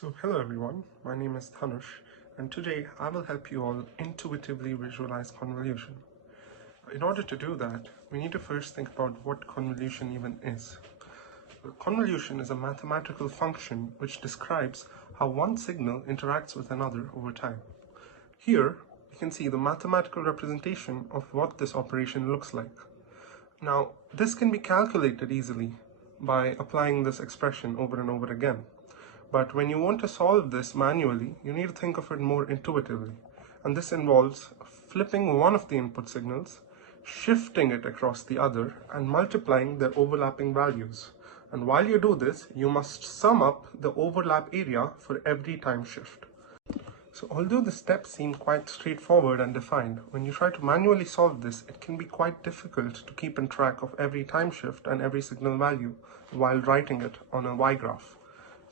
So hello everyone, my name is Dhanush and today I will help you all intuitively visualize convolution. In order to do that, we need to first think about what convolution even is. Convolution is a mathematical function which describes how one signal interacts with another over time. Here, you can see the mathematical representation of what this operation looks like. Now, this can be calculated easily by applying this expression over and over again. But when you want to solve this manually, you need to think of it more intuitively. And this involves flipping one of the input signals, shifting it across the other, and multiplying their overlapping values. And while you do this, you must sum up the overlap area for every time shift. So although the steps seem quite straightforward and defined, when you try to manually solve this, it can be quite difficult to keep in track of every time shift and every signal value while writing it on a Y graph.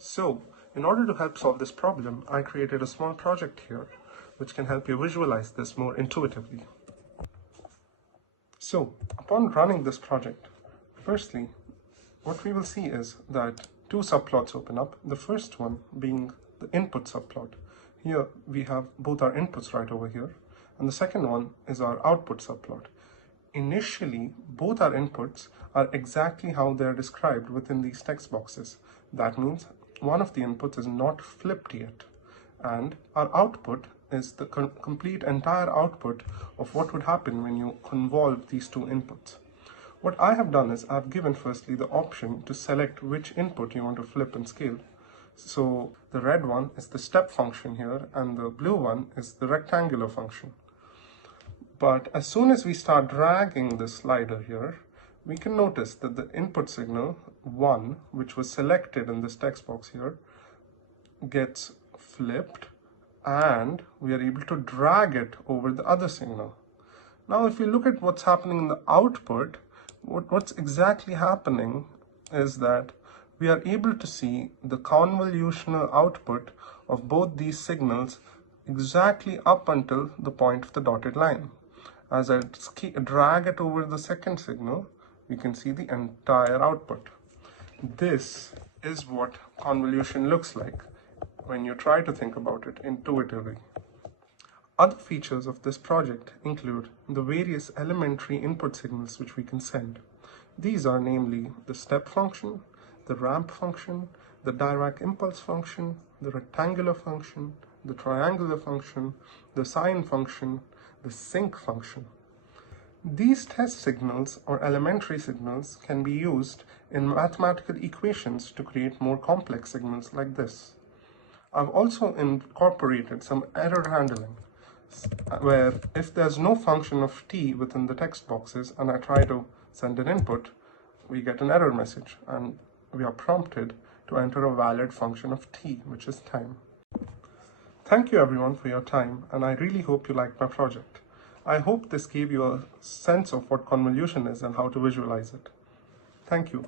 So, in order to help solve this problem, I created a small project here which can help you visualize this more intuitively. So, upon running this project, firstly, what we will see is that two subplots open up, the first one being the input subplot. Here we have both our inputs right over here, and the second one is our output subplot. Initially, both our inputs are exactly how they are described within these text boxes. That means one of the inputs is not flipped yet, and our output is the complete entire output of what would happen when you convolve these two inputs. What I have done is I've given firstly the option to select which input you want to flip and scale. So the red one is the step function here, and the blue one is the rectangular function. But as soon as we start dragging the slider here, we can notice that the input signal 1, which was selected in this text box here, gets flipped, and we are able to drag it over the other signal. Now if you look at what's happening in the output, what's exactly happening is that we are able to see the convolutional output of both these signals exactly up until the point of the dotted line. As I drag it over the second signal, we can see the entire output. This is what convolution looks like when you try to think about it intuitively. Other features of this project include the various elementary input signals which we can send. These are namely the step function, the ramp function, the Dirac impulse function, the rectangular function, the triangular function, the sine function, the sinc function. These test signals or elementary signals can be used in mathematical equations to create more complex signals like this. I've also incorporated some error handling, where if there's no function of t within the text boxes and I try to send an input, we get an error message and we are prompted to enter a valid function of t, which is time. Thank you everyone for your time, and I really hope you liked my project. I hope this gave you a sense of what convolution is and how to visualize it. Thank you.